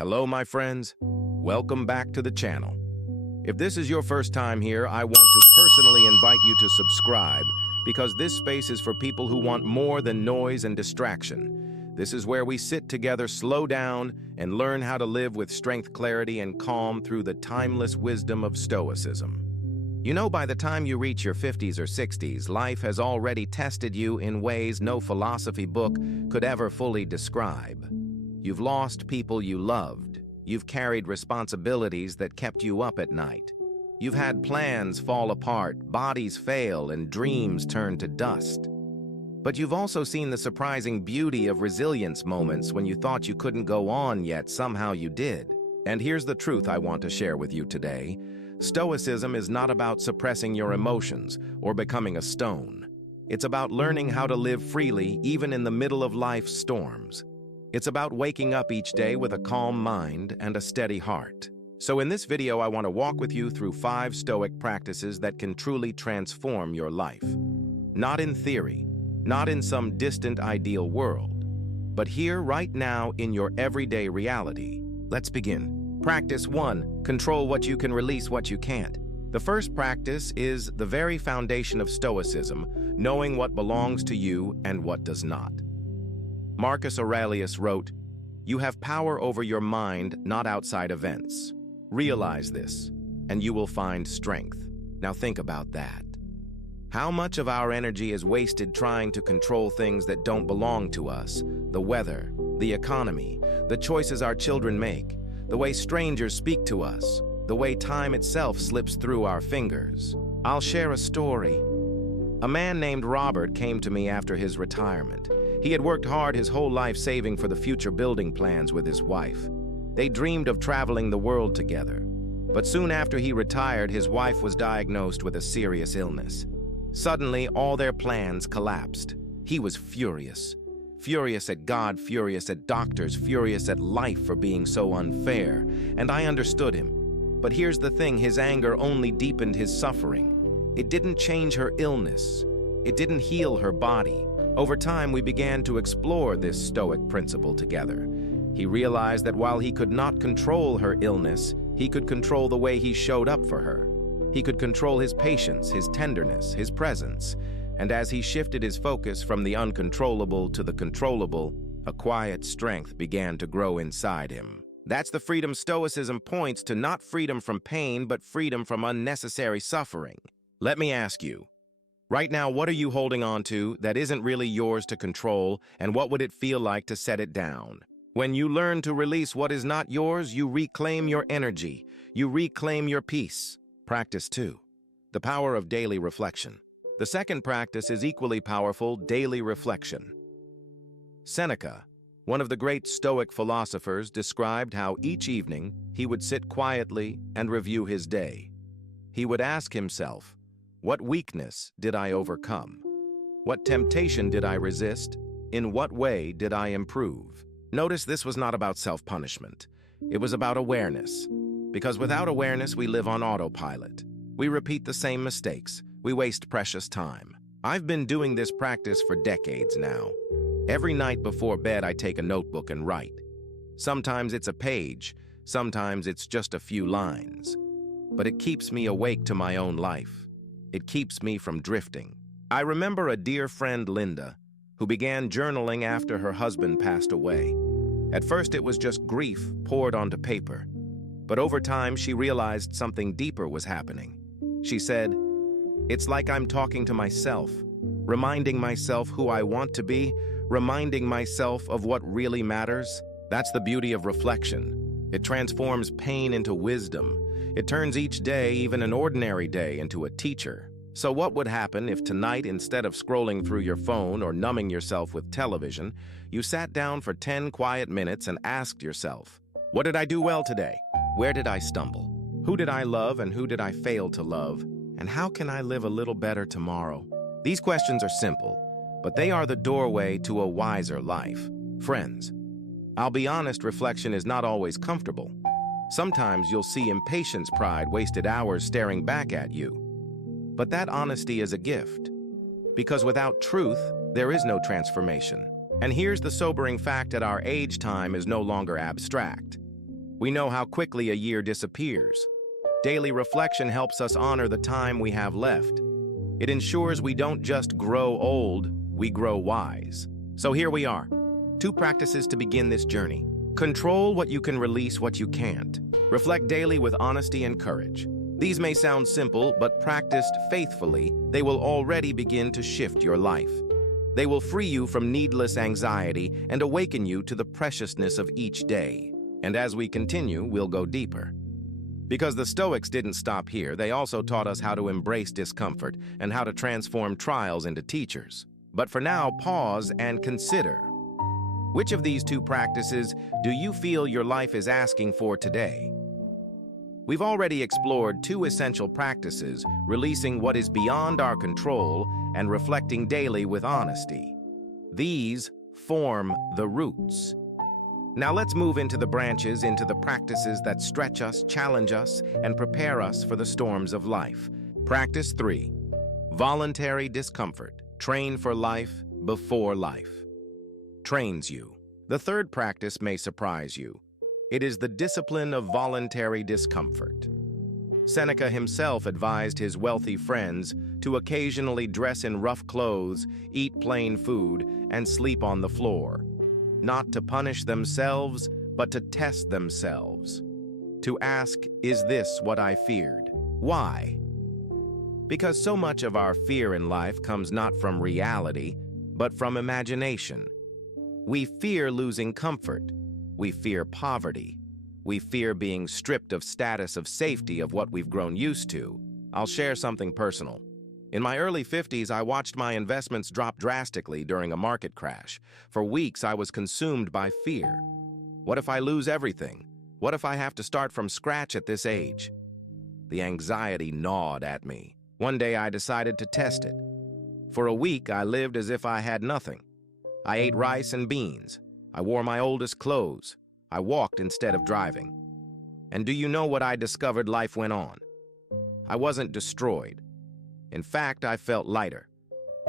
Hello, my friends. Welcome back to the channel. If this is your first time here, I want to personally invite you to subscribe because this space is for people who want more than noise and distraction. This is where we sit together, slow down, and learn how to live with strength, clarity, and calm through the timeless wisdom of Stoicism. You know, by the time you reach your 50s or 60s, life has already tested you in ways no philosophy book could ever fully describe. You've lost people you loved. You've carried responsibilities that kept you up at night. You've had plans fall apart, bodies fail, and dreams turn to dust. But you've also seen the surprising beauty of resilience moments when you thought you couldn't go on, yet somehow you did. And here's the truth I want to share with you today. Stoicism is not about suppressing your emotions or becoming a stone. It's about learning how to live freely even in the middle of life's storms. It's about waking up each day with a calm mind and a steady heart. So in this video, I want to walk with you through 5 Stoic practices that can truly transform your life. Not in theory, not in some distant ideal world, but here right now in your everyday reality. Let's begin. Practice 1. Control what you can, release what you can't. The first practice is the very foundation of Stoicism, knowing what belongs to you and what does not. Marcus Aurelius wrote, "You have power over your mind, not outside events. Realize this, and you will find strength." Now think about that. How much of our energy is wasted trying to control things that don't belong to us? The weather, the economy, the choices our children make, the way strangers speak to us, the way time itself slips through our fingers. I'll share a story. A man named Robert came to me after his retirement. He had worked hard his whole life saving for the future building plans with his wife. They dreamed of traveling the world together. But soon after he retired, his wife was diagnosed with a serious illness. Suddenly, all their plans collapsed. He was furious. Furious at God, furious at doctors, furious at life for being so unfair. And I understood him. But here's the thing, his anger only deepened his suffering. It didn't change her illness. It didn't heal her body. Over time, we began to explore this Stoic principle together. He realized that while he could not control her illness, he could control the way he showed up for her. He could control his patience, his tenderness, his presence. And as he shifted his focus from the uncontrollable to the controllable, a quiet strength began to grow inside him. That's the freedom Stoicism points to, not freedom from pain, but freedom from unnecessary suffering. Let me ask you, right now, what are you holding on to that isn't really yours to control, and what would it feel like to set it down? When you learn to release what is not yours, you reclaim your energy, you reclaim your peace. Practice 2. The power of daily reflection. The second practice is equally powerful, daily reflection. Seneca, one of the great Stoic philosophers, described how each evening he would sit quietly and review his day. He would ask himself, what weakness did I overcome? What temptation did I resist? In what way did I improve? Notice this was not about self-punishment. It was about awareness. Because without awareness, we live on autopilot. We repeat the same mistakes. We waste precious time. I've been doing this practice for decades now. Every night before bed, I take a notebook and write. Sometimes it's a page. Sometimes it's just a few lines. But it keeps me awake to my own life. It keeps me from drifting. I remember a dear friend, Linda, who began journaling after her husband passed away. At first, it was just grief poured onto paper. But over time, she realized something deeper was happening. She said, "It's like I'm talking to myself, reminding myself who I want to be, reminding myself of what really matters." That's the beauty of reflection. It transforms pain into wisdom. It turns each day, even an ordinary day, into a teacher. So what would happen if tonight, instead of scrolling through your phone or numbing yourself with television, you sat down for 10 quiet minutes and asked yourself, what did I do well today? Where did I stumble? Who did I love and who did I fail to love? And how can I live a little better tomorrow? These questions are simple, but they are the doorway to a wiser life. Friends, I'll be honest, reflection is not always comfortable. Sometimes you'll see impatience, pride, wasted hours staring back at you. But that honesty is a gift. Because without truth, there is no transformation. And here's the sobering fact that our age time is no longer abstract. We know how quickly a year disappears. Daily reflection helps us honor the time we have left. It ensures we don't just grow old, we grow wise. So here we are, 2 practices to begin this journey. Control what you can, release what you can't. Reflect daily with honesty and courage. These may sound simple, but practiced faithfully, they will already begin to shift your life. They will free you from needless anxiety and awaken you to the preciousness of each day. And as we continue, we'll go deeper. Because the Stoics didn't stop here, they also taught us how to embrace discomfort and how to transform trials into teachers. But for now, pause and consider. Which of these 2 practices do you feel your life is asking for today? We've already explored 2 essential practices, releasing what is beyond our control and reflecting daily with honesty. These form the roots. Now let's move into the branches, into the practices that stretch us, challenge us, and prepare us for the storms of life. Practice 3. Voluntary discomfort. Train for life before life. Trains you. The 3rd practice may surprise you. It is the discipline of voluntary discomfort. Seneca himself advised his wealthy friends to occasionally dress in rough clothes, eat plain food, and sleep on the floor. Not to punish themselves, but to test themselves. To ask, is this what I feared? Why? Because so much of our fear in life comes not from reality, but from imagination. We fear losing comfort. We fear poverty. We fear being stripped of status of safety of what we've grown used to. I'll share something personal. In my early 50s, I watched my investments drop drastically during a market crash. For weeks, I was consumed by fear. What if I lose everything? What if I have to start from scratch at this age? The anxiety gnawed at me. One day, I decided to test it. For a week, I lived as if I had nothing. I ate rice and beans. I wore my oldest clothes. I walked instead of driving. And do you know what I discovered? Life went on. I wasn't destroyed. In fact, I felt lighter.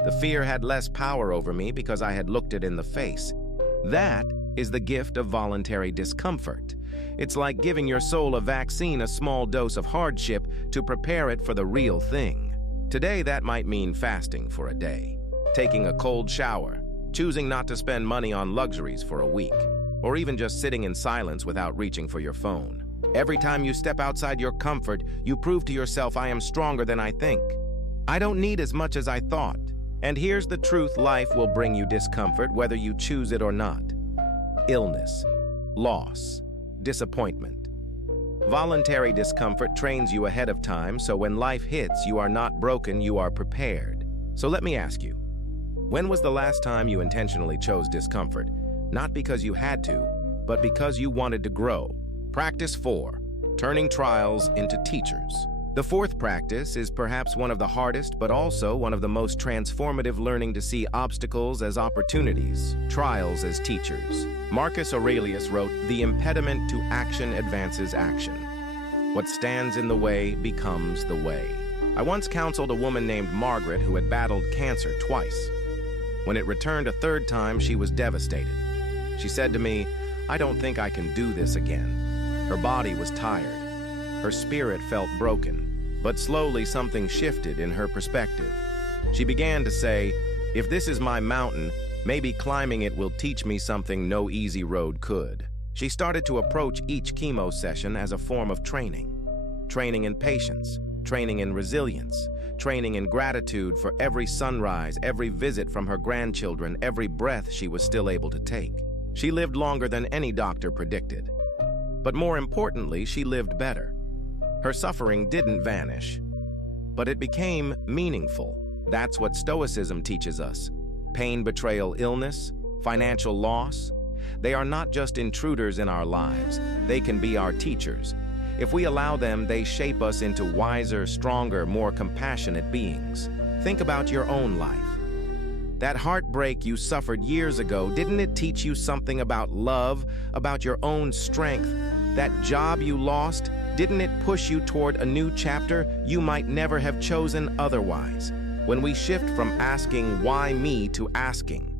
The fear had less power over me because I had looked it in the face. That is the gift of voluntary discomfort. It's like giving your soul a vaccine, a small dose of hardship to prepare it for the real thing. Today, that might mean fasting for a day, taking a cold shower, choosing not to spend money on luxuries for a week, or even just sitting in silence without reaching for your phone. Every time you step outside your comfort, you prove to yourself, I am stronger than I think. I don't need as much as I thought. And here's the truth, life will bring you discomfort whether you choose it or not. Illness, loss, disappointment. Voluntary discomfort trains you ahead of time, so when life hits, you are not broken, you are prepared. So let me ask you, when was the last time you intentionally chose discomfort? Not because you had to, but because you wanted to grow. Practice 4, turning trials into teachers. The 4th practice is perhaps one of the hardest, but also one of the most transformative, learning to see obstacles as opportunities, trials as teachers. Marcus Aurelius wrote, "The impediment to action advances action. What stands in the way becomes the way." I once counseled a woman named Margaret who had battled cancer twice. When it returned a 3rd time, she was devastated. She said to me, "I don't think I can do this again." Her body was tired. Her spirit felt broken, but slowly something shifted in her perspective. She began to say, if this is my mountain, maybe climbing it will teach me something no easy road could. She started to approach each chemo session as a form of training. Training in patience, training in resilience, training in gratitude for every sunrise, every visit from her grandchildren, every breath she was still able to take. She lived longer than any doctor predicted. But more importantly, she lived better. Her suffering didn't vanish, but it became meaningful. That's what Stoicism teaches us. Pain, betrayal, illness, financial loss, they are not just intruders in our lives. They can be our teachers. If we allow them, they shape us into wiser, stronger, more compassionate beings. Think about your own life. That heartbreak you suffered years ago, didn't it teach you something about love, about your own strength? That job you lost, didn't it push you toward a new chapter you might never have chosen otherwise? When we shift from asking, why me, to asking,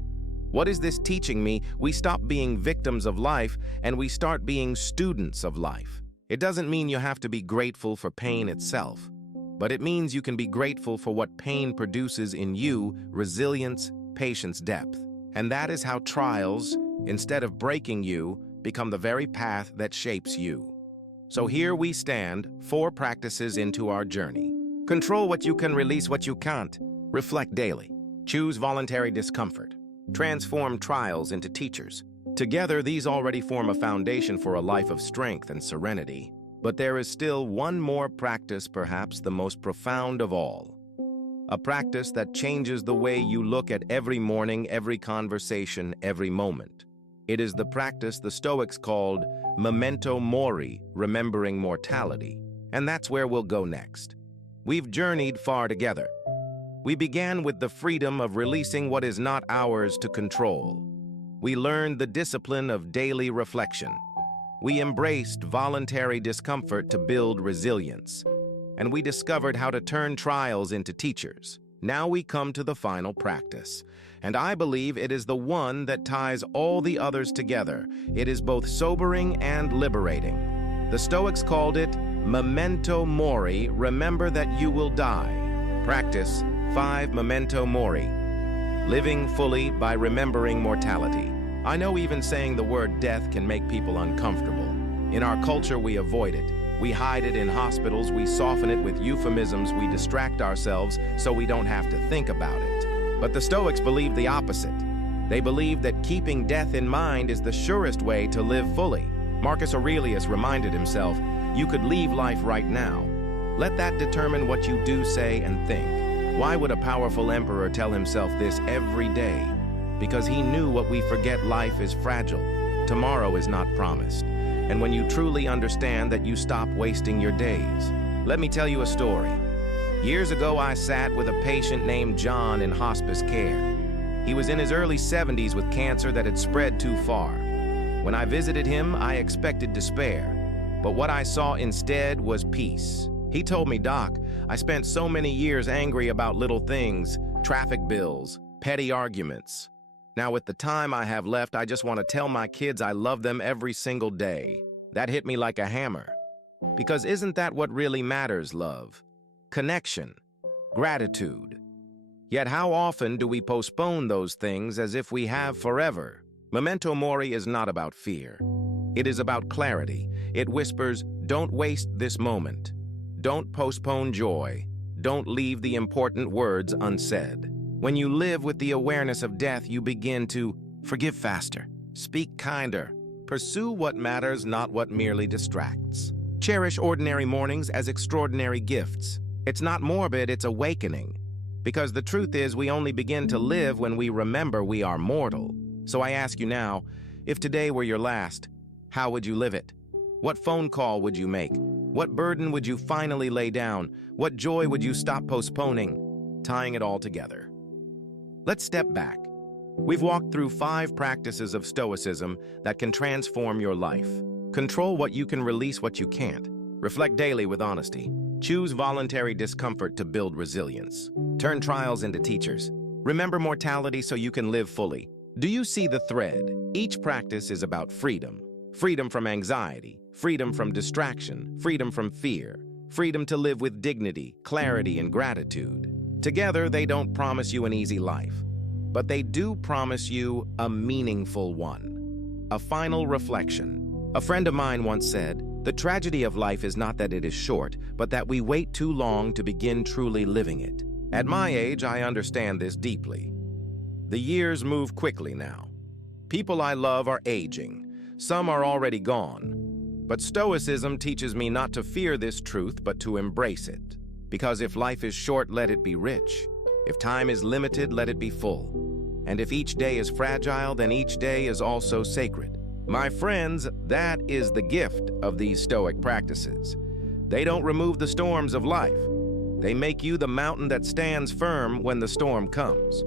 What is this teaching me? We stop being victims of life and we start being students of life. It doesn't mean you have to be grateful for pain itself, but it means you can be grateful for what pain produces in you: resilience, patience, depth. And that is how trials, instead of breaking you, become the very path that shapes you. So here we stand, 4 practices into our journey. Control what you can, release what you can't. Reflect daily. Choose voluntary discomfort. Transform trials into teachers. Together, these already form a foundation for a life of strength and serenity. But there is still one more practice, perhaps the most profound of all. A practice that changes the way you look at every morning, every conversation, every moment. It is the practice the Stoics called memento mori, remembering mortality. And that's where we'll go next. We've journeyed far together. We began with the freedom of releasing what is not ours to control. We learned the discipline of daily reflection. We embraced voluntary discomfort to build resilience. And we discovered how to turn trials into teachers. Now we come to the final practice. And I believe it is the one that ties all the others together. It is both sobering and liberating. The Stoics called it memento mori, remember that you will die. Practice 5 memento mori, living fully by remembering mortality. I know even saying the word death can make people uncomfortable. In our culture, we avoid it. We hide it in hospitals, we soften it with euphemisms, we distract ourselves so we don't have to think about it. But the Stoics believe the opposite. They believe that keeping death in mind is the surest way to live fully. Marcus Aurelius reminded himself, you could leave life right now. Let that determine what you do, say, and think. Why would a powerful emperor tell himself this every day? Because he knew what we forget: life is fragile. Tomorrow is not promised. And when you truly understand that, you stop wasting your days. Let me tell you a story. Years ago, I sat with a patient named John in hospice care. He was in his early 70s with cancer that had spread too far. When I visited him, I expected despair. But what I saw instead was peace. He told me, "Doc, I spent so many years angry about little things, traffic bills, petty arguments. Now with the time I have left, I just want to tell my kids I love them every single day." That hit me like a hammer. Because isn't that what really matters, love? Connection, gratitude. Yet how often do we postpone those things as if we have forever? Memento mori is not about fear. It is about clarity. It whispers, don't waste this moment. Don't postpone joy. Don't leave the important words unsaid. When you live with the awareness of death, you begin to forgive faster, speak kinder, pursue what matters, not what merely distracts. Cherish ordinary mornings as extraordinary gifts. It's not morbid, it's awakening. Because the truth is, we only begin to live when we remember we are mortal. So I ask you now, if today were your last, how would you live it? What phone call would you make? What burden would you finally lay down? What joy would you stop postponing? Tying it all together. Let's step back. We've walked through 5 practices of Stoicism that can transform your life. Control what you can, release what you can't. Reflect daily with honesty. Choose voluntary discomfort to build resilience. Turn trials into teachers. Remember mortality so you can live fully. Do you see the thread? Each practice is about freedom. Freedom from anxiety, freedom from distraction, freedom from fear, freedom to live with dignity, clarity, and gratitude. Together, they don't promise you an easy life, but they do promise you a meaningful one. A final reflection. A friend of mine once said, "The tragedy of life is not that it is short, but that we wait too long to begin truly living it." At my age, I understand this deeply. The years move quickly now. People I love are aging. Some are already gone. But Stoicism teaches me not to fear this truth, but to embrace it. Because if life is short, let it be rich. If time is limited, let it be full. And if each day is fragile, then each day is also sacred. My friends, that is the gift of these Stoic practices. They don't remove the storms of life. They make you the mountain that stands firm when the storm comes.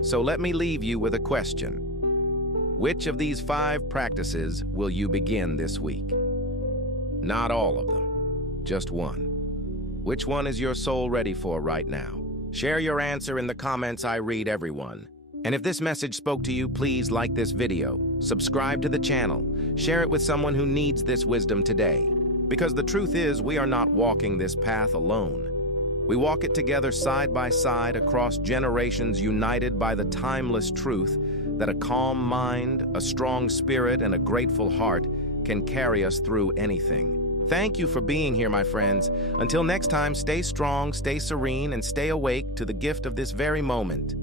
So let me leave you with a question. Which of these 5 practices will you begin this week? Not all of them, just one. Which one is your soul ready for right now? Share your answer in the comments. I read everyone. And if this message spoke to you, please like this video, subscribe to the channel, share it with someone who needs this wisdom today. Because the truth is, we are not walking this path alone. We walk it together side by side across generations, united by the timeless truth that a calm mind, a strong spirit, and a grateful heart can carry us through anything. Thank you for being here, my friends. Until next time, stay strong, stay serene, and stay awake to the gift of this very moment.